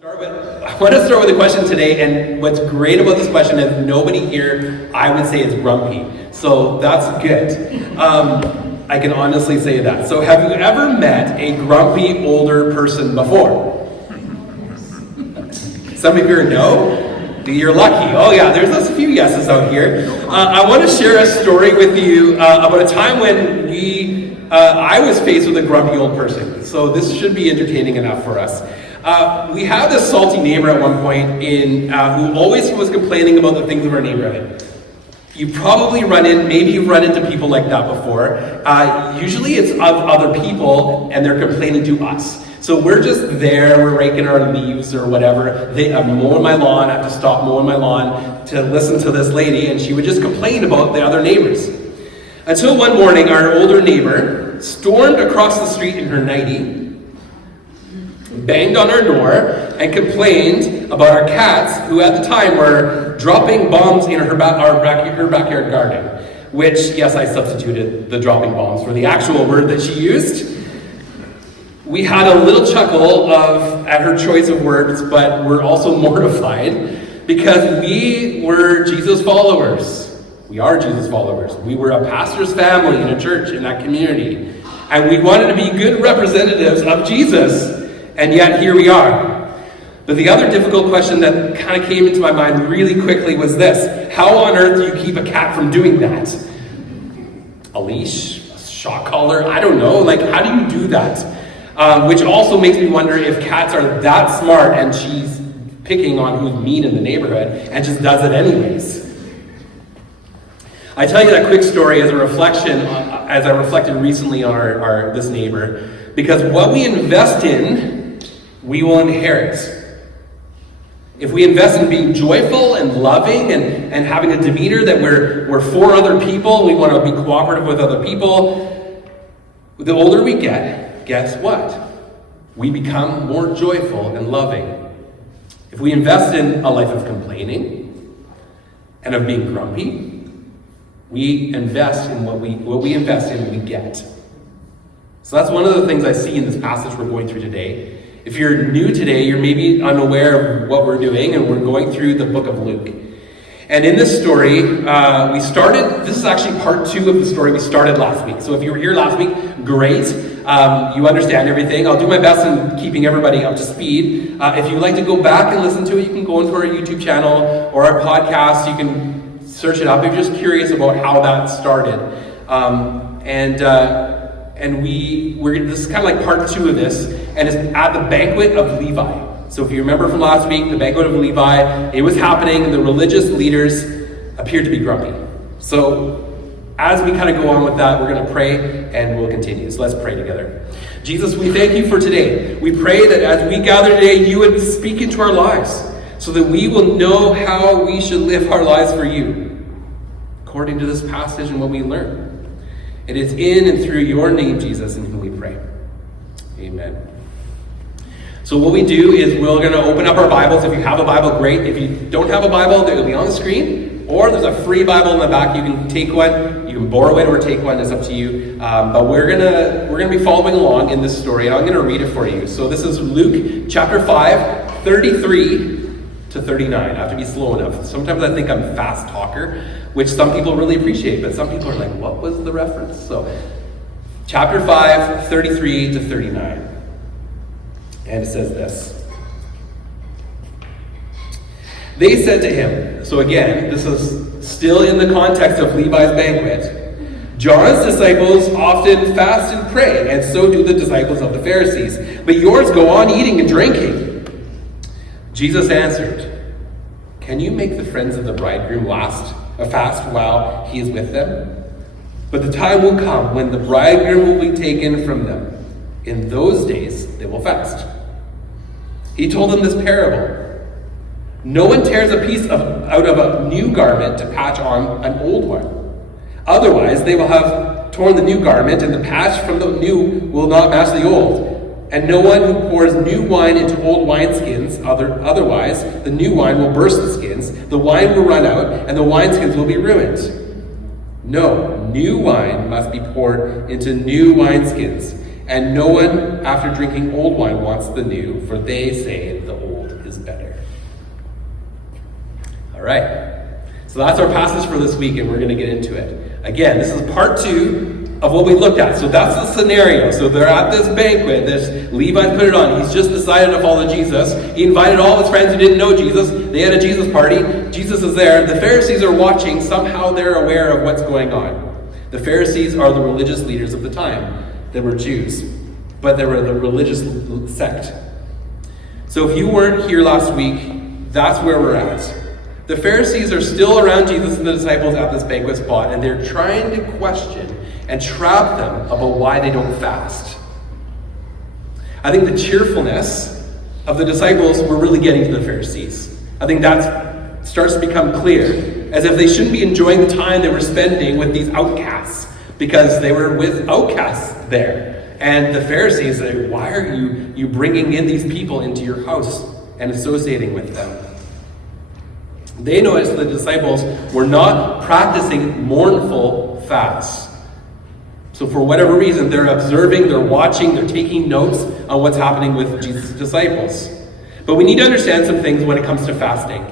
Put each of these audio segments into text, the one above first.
I want to start with a question today, and what's great about this question is nobody here, I would say, is grumpy. So that's good. I can honestly say that. So have you ever met a grumpy older person before? Some of you are no? You're lucky. Oh yeah, there's a few yeses out here. I want to share a story with you about a time when I was faced with a grumpy old person. So this should be entertaining enough for us. We had this salty neighbor at one point who always was complaining about the things of our neighborhood. You probably maybe you've run into people like that before. Usually it's of other people and they're complaining to us. So we're just there, we're raking our leaves or whatever. I'm mowing my lawn, I have to stop mowing my lawn to listen to this lady, and she would just complain about the other neighbors. Until one morning, our older neighbor stormed across the street in her nightie, banged on our door, and complained about our cats, who at the time were dropping bombs in her backyard garden. Which, yes, I substituted the dropping bombs for the actual word that she used. We had a little chuckle at her choice of words, but we're also mortified because we were Jesus followers. We are Jesus followers. We were a pastor's family in a church in that community. And we wanted to be good representatives of Jesus. And yet here we are. But the other difficult question that kind of came into my mind really quickly was this. How on earth do you keep a cat from doing that? A leash? A shock collar? I don't know. How do you do that? Which also makes me wonder if cats are that smart and she's picking on who's mean in the neighborhood and just does it anyways. I tell you that quick story as a reflection, as I reflected recently on this neighbor, because what we invest in, we will inherit. If we invest in being joyful and loving and having a demeanor that we're for other people, we want to be cooperative with other people, the older we get, guess what? We become more joyful and loving. If we invest in a life of complaining and of being grumpy, we invest in what we invest in, we get. So that's one of the things I see in this passage we're going through today. If you're new today, you're maybe unaware of what we're doing, and we're going through the book of Luke. And in this story, this is actually part 2 of the story we started last week. So if you were here last week, great. You understand everything. I'll do my best in keeping everybody up to speed. If you'd like to go back and listen to it, you can go into our YouTube channel or our podcast. You can search it up if you're just curious about how that started. This is kind of like part 2 of this, and it's at the banquet of Levi. So if you remember from last week, the banquet of Levi, it was happening, and the religious leaders appeared to be grumpy. So as we kind of go on with that, we're going to pray, and we'll continue. So let's pray together. Jesus, we thank you for today. We pray that as we gather today, you would speak into our lives, so that we will know how we should live our lives for you, according to this passage and what we learn. It is in and through your name, Jesus, in whom we pray. Amen. So what we do is we're going to open up our Bibles. If you have a Bible, great. If you don't have a Bible, it'll be on the screen. Or there's a free Bible in the back. You can take one. You can borrow it or take one. It's up to you. But we're gonna be following along in this story, and I'm going to read it for you. So this is Luke chapter 5, 33 to 39. I have to be slow enough. Sometimes I think I'm a fast talker, which some people really appreciate, but some people are like, what was the reference? So chapter 5, 33 to 39. And it says this. They said to him, so again, this is still in the context of Levi's banquet. John's disciples often fast and pray, and so do the disciples of the Pharisees. But yours go on eating and drinking. Jesus answered, can you make the friends of the bridegroom fast while he is with them? But the time will come when the bridegroom will be taken from them. In those days, they will fast. He told them this parable. No one tears a piece out of a new garment to patch on an old one. Otherwise, they will have torn the new garment, and the patch from the new will not match the old. And no one who pours new wine into old wineskins, otherwise the new wine will burst the skins, the wine will run out, and the wineskins will be ruined. No, new wine must be poured into new wineskins. And no one, after drinking old wine, wants the new, for they say the old right. So that's our passage for this week, and we're going to get into it. Again, this is part 2 of what we looked at. So that's the scenario. So they're at this banquet. This Levi put it on. He's just decided to follow Jesus. He invited all his friends who didn't know Jesus. They had a Jesus party. Jesus is there. The Pharisees are watching. Somehow they're aware of what's going on. The Pharisees are the religious leaders of the time. They were Jews, but they were the religious sect. So if you weren't here last week, that's where we're at. The Pharisees are still around Jesus and the disciples at this banquet spot, and they're trying to question and trap them about why they don't fast. I think the cheerfulness of the disciples were really getting to the Pharisees. I think that starts to become clear, as if they shouldn't be enjoying the time they were spending with these outcasts, because they were with outcasts there. And the Pharisees say, why are you bringing in these people into your house and associating with them? They noticed the disciples were not practicing mournful fasts. So for whatever reason, they're observing, they're watching, they're taking notes on what's happening with Jesus' disciples. But we need to understand some things when it comes to fasting.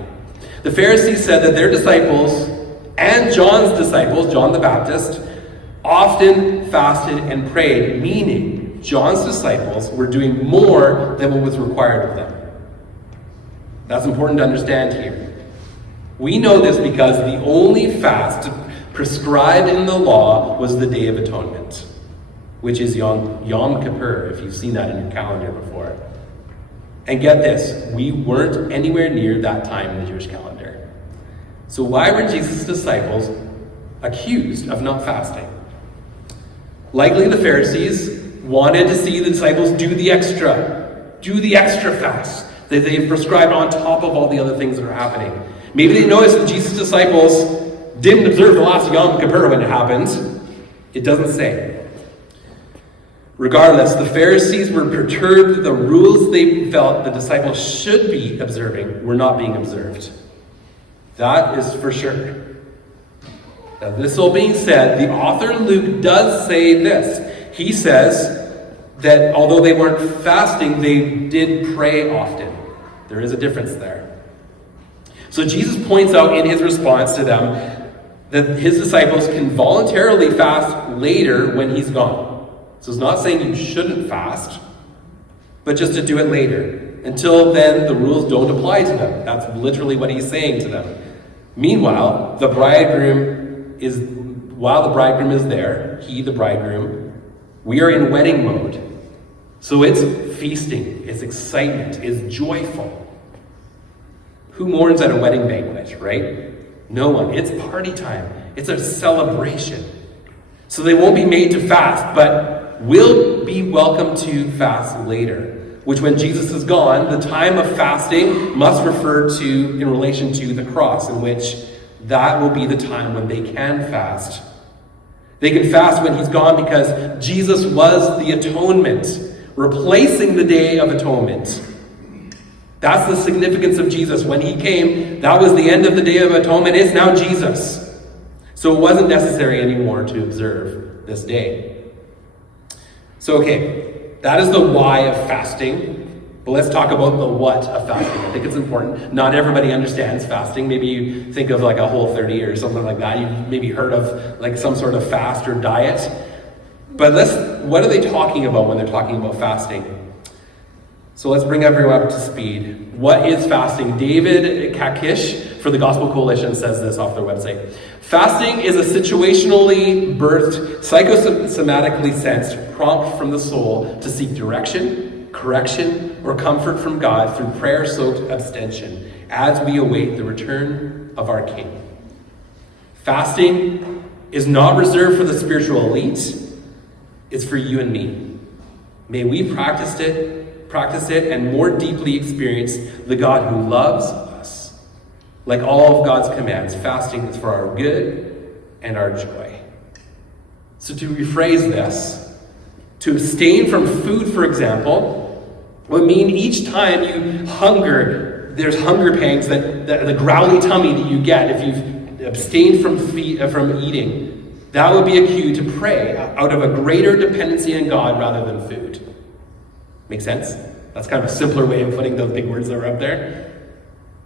The Pharisees said that their disciples and John's disciples, John the Baptist, often fasted and prayed, meaning John's disciples were doing more than what was required of them. That's important to understand here. We know this because the only fast prescribed in the law was the Day of Atonement, which is Yom Kippur, if you've seen that in your calendar before. And get this, we weren't anywhere near that time in the Jewish calendar. So why were Jesus' disciples accused of not fasting? Likely the Pharisees wanted to see the disciples do the extra fast that they've prescribed on top of all the other things that are happening. Maybe they noticed that Jesus' disciples didn't observe the last Yom Kippur when it happened. It doesn't say. Regardless, the Pharisees were perturbed that the rules they felt the disciples should be observing were not being observed. That is for sure. Now, this all being said, the author Luke does say this. He says that although they weren't fasting, they did pray often. There is a difference there. So Jesus points out in his response to them that his disciples can voluntarily fast later when he's gone. So it's not saying you shouldn't fast, but just to do it later. Until then, the rules don't apply to them. That's literally what he's saying to them. Meanwhile, while the bridegroom is there, he, the bridegroom, we are in wedding mode. So it's feasting, it's excitement, it's joyful. Who mourns at a wedding banquet, right? No one. It's party time. It's a celebration. So they won't be made to fast, but will be welcome to fast later. Which when Jesus is gone, the time of fasting must refer to in relation to the cross, in which that will be the time when they can fast. They can fast when he's gone because Jesus was the atonement, replacing the Day of Atonement. That's the significance of Jesus. When he came, that was the end of the Day of Atonement. It's now Jesus. So it wasn't necessary anymore to observe this day. So, okay, that is the why of fasting. But let's talk about the what of fasting. I think it's important. Not everybody understands fasting. Maybe you think of like a Whole30 or something like that. You've maybe heard of like some sort of fast or diet. But what are they talking about when they're talking about fasting? So let's bring everyone up to speed. What is fasting? David Kakish for the Gospel Coalition says this off their website. Fasting is a situationally birthed, psychosomatically sensed prompt from the soul to seek direction, correction, or comfort from God through prayer-soaked abstention as we await the return of our King. Fasting is not reserved for the spiritual elite. It's for you and me. May we practice it and more deeply experience the God who loves us. Like all of God's commands, fasting is for our good and our joy. So to rephrase this, to abstain from food, for example, would mean each time you hunger, there's hunger pangs, that the growly tummy that you get if you've abstained from eating. That would be a cue to pray out of a greater dependency on God rather than food. Make sense? That's kind of a simpler way of putting those big words that are up there.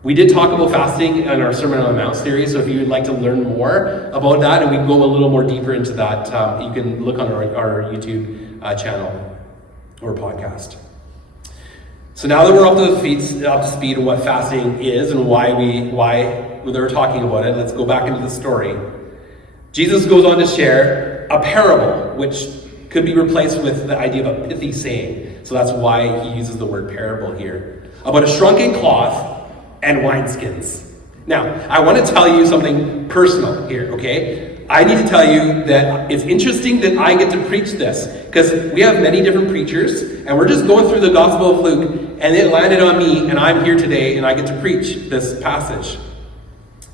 We did talk about fasting in our Sermon on the Mount series, so if you would like to learn more about that, and we can go a little more deeper into that, you can look on our YouTube channel or podcast. So now that we're up to speed on what fasting is and why they're talking about it, let's go back into the story. Jesus goes on to share a parable, which could be replaced with the idea of a pithy saying. So that's why he uses the word parable here. About a shrunken cloth and wineskins. Now, I want to tell you something personal here, okay? I need to tell you that it's interesting that I get to preach this, because we have many different preachers, and we're just going through the Gospel of Luke, and it landed on me, and I'm here today, and I get to preach this passage.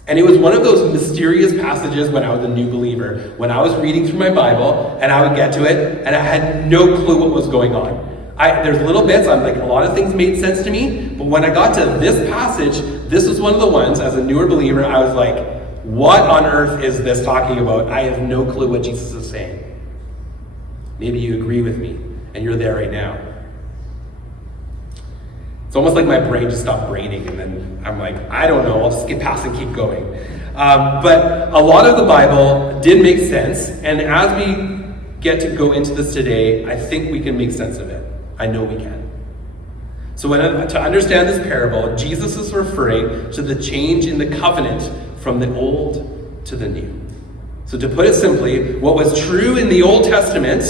And it was one of those mysterious passages when I was a new believer, when I was reading through my Bible, and I would get to it, and I had no clue what was going on. There's little bits, I'm like, a lot of things made sense to me, but when I got to this passage, this was one of the ones, as a newer believer, I was like, what on earth is this talking about? I have no clue what Jesus is saying. Maybe you agree with me, and you're there right now. It's almost like my brain just stopped braining, and then I'm like, I don't know, I'll just get past and keep going. But a lot of the Bible did make sense, and as we get to go into this today, I think we can make sense of it. I know we can. So to understand this parable, Jesus is referring to the change in the covenant from the old to the new. So to put it simply, what was true in the Old Testament,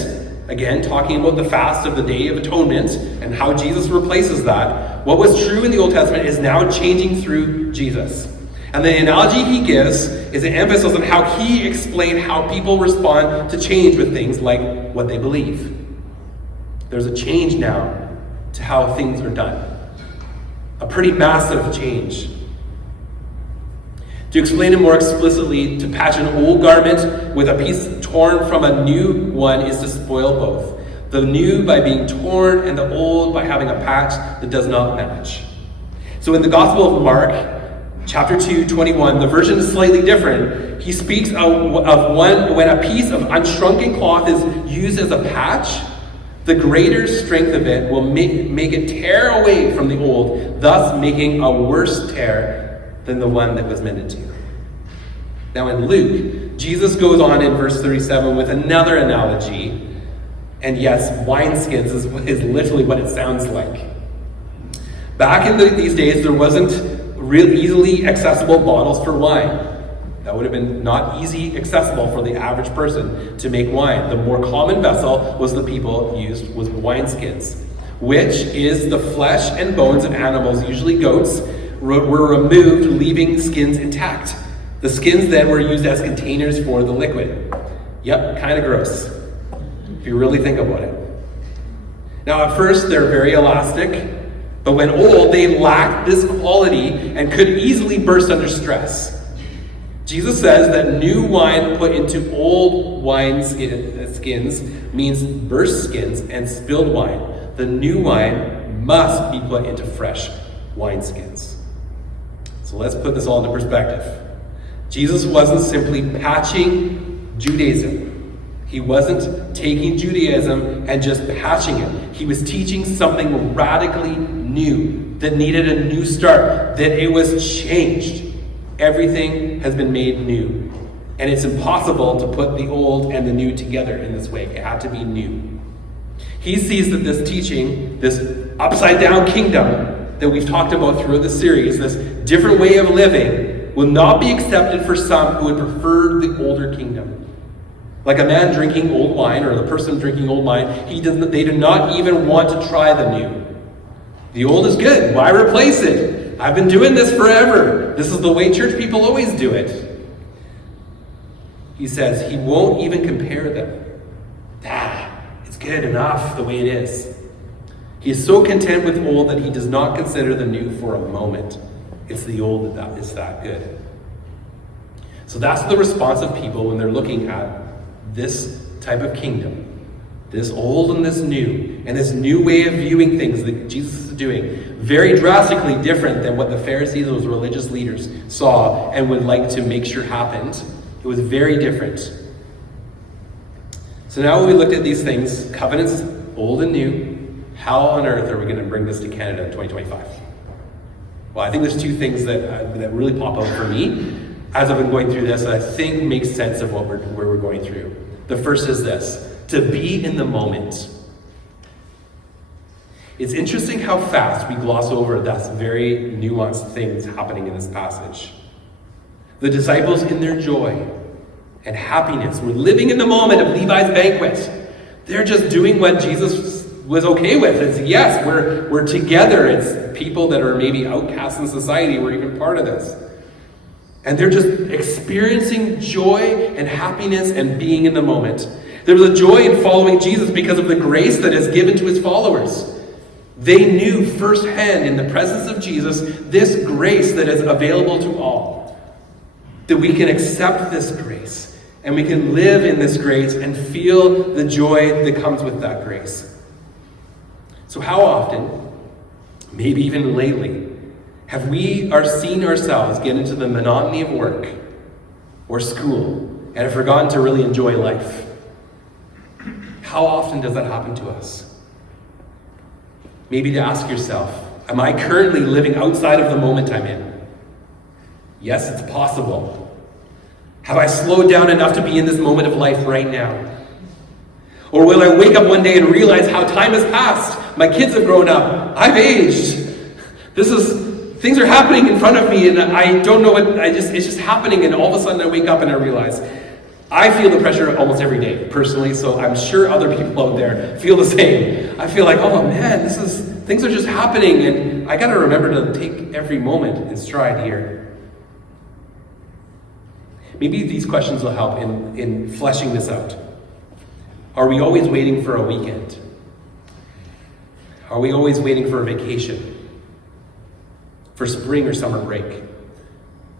again, talking about the fast of the Day of Atonement and how Jesus replaces that, what was true in the Old Testament is now changing through Jesus. And the analogy he gives is an emphasis on how he explained how people respond to change with things like what they believe. There's a change now to how things are done. A pretty massive change. To explain it more explicitly, to patch an old garment with a piece torn from a new one is to spoil both. The new by being torn and the old by having a patch that does not match. So in the Gospel of Mark, chapter 2, 21, the version is slightly different. He speaks of when a piece of unshrunken cloth is used as a patch, the greater strength of it will make it tear away from the old, thus making a worse tear than the one that was mended to. Now in Luke, Jesus goes on in verse 37 with another analogy, and yes, wineskins is literally what it sounds like. Back in these days, there wasn't real easily accessible bottles for wine. That would have been not easy accessible for the average person to make wine. The more common vessel was wineskins, which is the flesh and bones of animals, usually goats, were removed, leaving skins intact. The skins then were used as containers for the liquid. Yep, kind of gross, if you really think about it. Now at first, they're very elastic, but when old, they lacked this quality and could easily burst under stress. Jesus says that new wine put into old wine skins means burst skins and spilled wine. The new wine must be put into fresh wineskins. So let's put this all into perspective. Jesus wasn't simply patching Judaism. He wasn't taking Judaism and just patching it. He was teaching something radically new that needed a new start, that it was changed. Everything has been made new. And it's impossible to put the old and the new together in this way. It had to be new. He sees that this teaching, this upside down kingdom that we've talked about throughout the series, this different way of living, will not be accepted for some who would prefer the older kingdom. Like a man drinking old wine, or the person drinking old wine, they do not even want to try the new. The old is good. Why replace it? I've been doing this forever. This is the way church people always do it. He says he won't even compare them. It's good enough the way it is. He is so content with old that he does not consider the new for a moment. It's the old that is that good. So that's the response of people when they're looking at this type of kingdom. This old and this new, and this new way of viewing things that Jesus is doing, very drastically different than what the Pharisees, those religious leaders, saw and would like to make sure happened. It was very different. So now when we looked at these things, covenants, old and new, how on earth are we going to bring this to Canada in 2025? Well, I think there's two things that really pop out for me as I've been going through this that I think makes sense of where we're going through. The first is this: to be in the moment. It's interesting how fast we gloss over that very nuanced things happening in this passage. The disciples, in their joy and happiness, were living in the moment of Levi's banquet. They're just doing what Jesus was okay with. It's, yes, we're together. It's people that are maybe outcasts in society. We're even part of this. And they're just experiencing joy and happiness and being in the moment. There was a joy in following Jesus because of the grace that is given to his followers. They knew firsthand in the presence of Jesus this grace that is available to all. That we can accept this grace and we can live in this grace and feel the joy that comes with that grace. So how often, maybe even lately, have we seen ourselves get into the monotony of work or school and have forgotten to really enjoy life? How often does that happen to us? Maybe to ask yourself, am I currently living outside of the moment I'm in? Yes, it's possible. Have I slowed down enough to be in this moment of life right now? Or will I wake up one day and realize how time has passed? My kids have grown up. I've aged. Things are happening in front of me and I don't know it's just happening, and all of a sudden I wake up and I realize I feel the pressure almost every day, personally, so I'm sure other people out there feel the same. I feel like, oh man, things are just happening, and I gotta remember to take every moment in stride here. Maybe these questions will help in fleshing this out. Are we always waiting for a weekend? Are we always waiting for a vacation? For spring or summer break?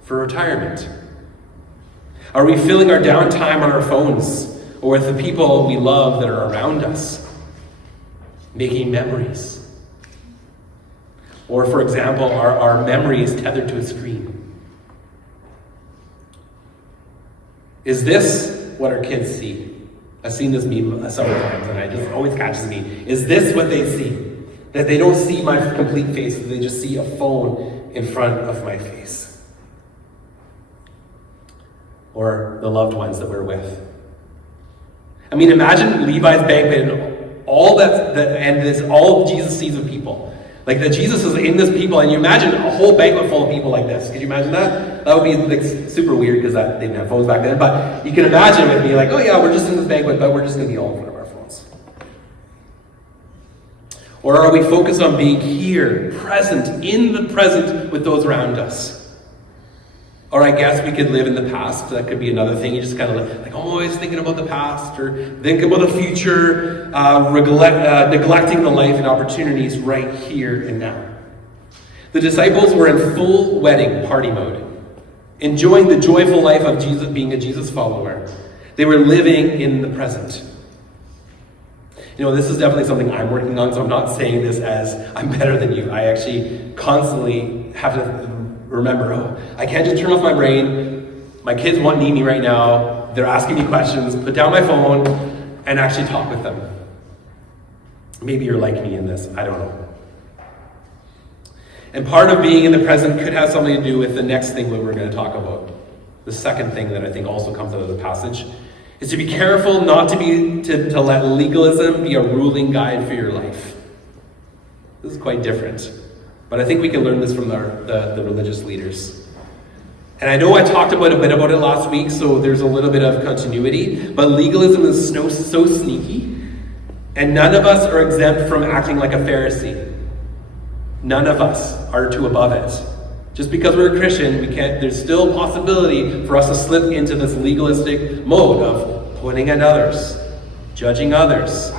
For retirement? Are we filling our downtime on our phones or with the people we love that are around us? Making memories? Or, for example, our memories tethered to a screen? Is this what our kids see? I've seen this meme several times and it just always catches me. Is this what they see? That they don't see my complete face, that they just see a phone in front of my face? Or the loved ones that we're with. I mean, imagine Levi's banquet and all all Jesus sees of people. Like that Jesus is in this people, and you imagine a whole banquet full of people like this. Could you imagine that? That would be like super weird because they didn't have phones back then. But you can imagine it being like, oh yeah, we're just in this banquet, but we're just going to be all in front of our phones. Or are we focused on being here, present, in the present with those around us? Or I guess we could live in the past. That could be another thing. You just kind of like always thinking about the past or thinking about the future, neglecting the life and opportunities right here and now. The disciples were in full wedding party mode, enjoying the joyful life of Jesus, being a Jesus follower. They were living in the present. You know, this is definitely something I'm working on, so I'm not saying this as I'm better than you. I actually constantly have to remember, I can't just turn off my brain. My kids need me right now. They're asking me questions. Put down my phone and actually talk with them. Maybe you're like me in this. I don't know. And part of being in the present could have something to do with the next thing that we're going to talk about. The second thing that I think also comes out of the passage is to be careful not to let legalism be a ruling guide for your life. This is quite different. But I think we can learn this from the religious leaders. And I know I talked a bit about it last week, so there's a little bit of continuity. But legalism is so sneaky, and none of us are exempt from acting like a Pharisee. None of us are too above it. Just because we're a Christian, there's still a possibility for us to slip into this legalistic mode of pointing at others, judging others.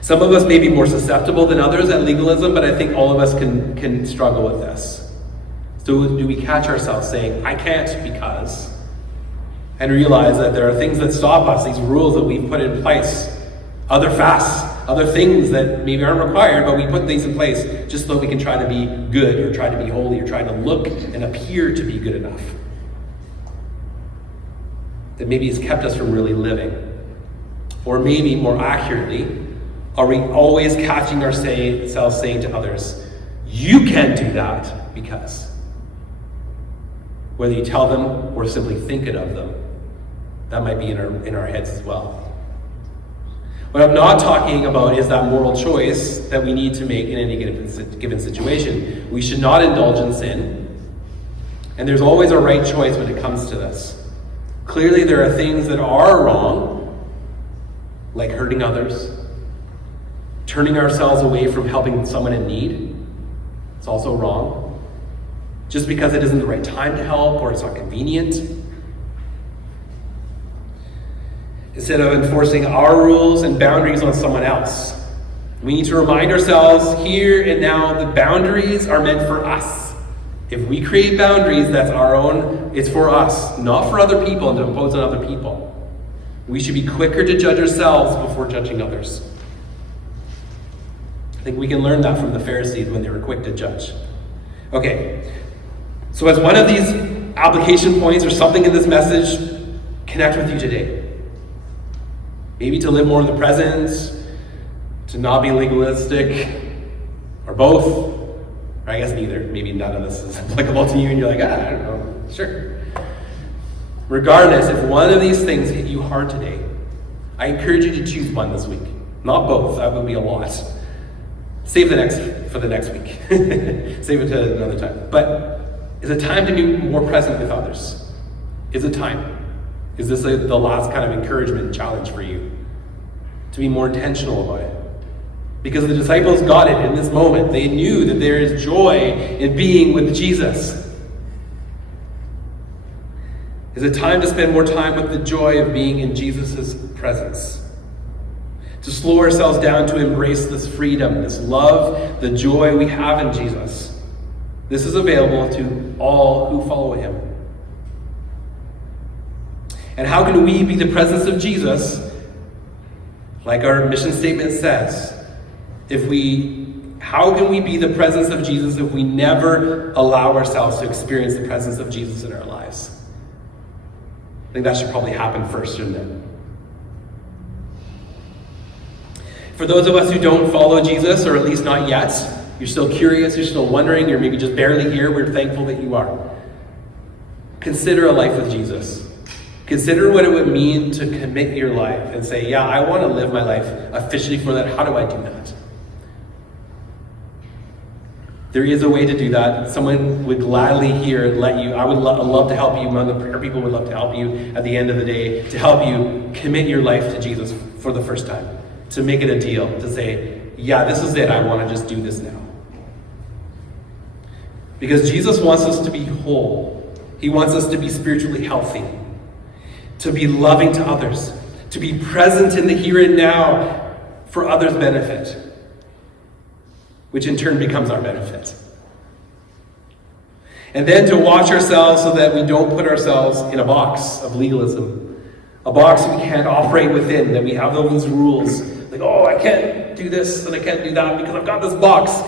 Some of us may be more susceptible than others at legalism, but I think all of us can struggle with this. So do we catch ourselves saying, I can't because, and realize that there are things that stop us, these rules that we've put in place, other fasts, other things that maybe aren't required, but we put these in place just so that we can try to be good or try to be holy or try to look and appear to be good enough. That maybe has kept us from really living. Or maybe more accurately, are we always catching ourselves saying to others, You can't do that because. Whether you tell them or simply think it of them, that might be in our heads as well. What I'm not talking about is that moral choice that we need to make in any given situation. We should not indulge in sin, and there's always a right choice when it comes to this. Clearly, there are things that are wrong, like hurting others, turning ourselves away from helping someone in need. It's also wrong. Just because it isn't the right time to help or it's not convenient. Instead of enforcing our rules and boundaries on someone else, we need to remind ourselves here and now the boundaries are meant for us. If we create boundaries, that's our own, it's for us, not for other people and to impose on other people. We should be quicker to judge ourselves before judging others. I think we can learn that from the Pharisees when they were quick to judge. Okay, so as one of these application points or something in this message, connect with you today. Maybe to live more in the present, to not be legalistic, or both. Or I guess neither. Maybe none of this is applicable to you and you're like, I don't know. Sure. Regardless, if one of these things hit you hard today, I encourage you to choose one this week. Not both. That would be a lot. Save the next for the next week. Save it to another time. But is it time to be more present with others? Is it time? Is this the last kind of encouragement and challenge for you? To be more intentional about it. Because the disciples got it in this moment. They knew that there is joy in being with Jesus. Is it time to spend more time with the joy of being in Jesus' presence? To slow ourselves down to embrace this freedom, this love, the joy we have in Jesus. This is available to all who follow him. And how can we be the presence of Jesus, like our mission statement says, how can we be the presence of Jesus if we never allow ourselves to experience the presence of Jesus in our lives? I think that should probably happen first, shouldn't it? For those of us who don't follow Jesus, or at least not yet, you're still curious, you're still wondering, you're maybe just barely here, we're thankful that you are. Consider a life with Jesus. Consider what it would mean to commit your life and say, yeah, I want to live my life officially for that. How do I do that? There is a way to do that. Someone would gladly here let you. I would love to help you. One of the prayer people would love to help you at the end of the day, to help you commit your life to Jesus for the first time. To make it a deal. To say, yeah, this is it. I want to just do this now. Because Jesus wants us to be whole. He wants us to be spiritually healthy. To be loving to others, to be present in the here and now for others' benefit, which in turn becomes our benefit. And then to watch ourselves so that we don't put ourselves in a box of legalism, a box we can't operate within, that we have all these rules, like, oh, I can't do this and I can't do that because I've got this box